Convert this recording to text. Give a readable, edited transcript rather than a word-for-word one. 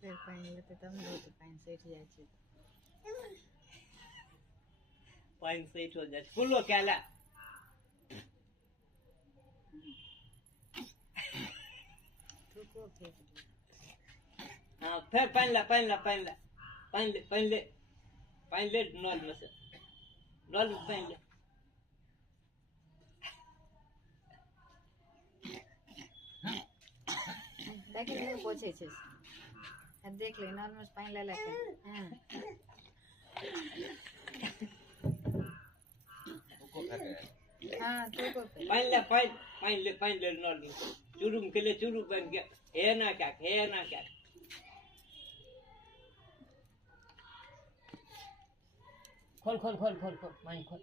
फिर पानी लेते तब ना तो पानी सेठ जाए છે पानी सेट हो जाए फुल्लो क्या थूको फेंक दो हाँ फिर पानी ले नल में से नल में पानी ले देखिए नहीं पूछे छे अब देख ले नॉर्मल पानी ले लेके हां हाँ थूको पे पानी ले नल में चुरुम के लिए चुरुम बन गया है ना क्या खोल पानी खोल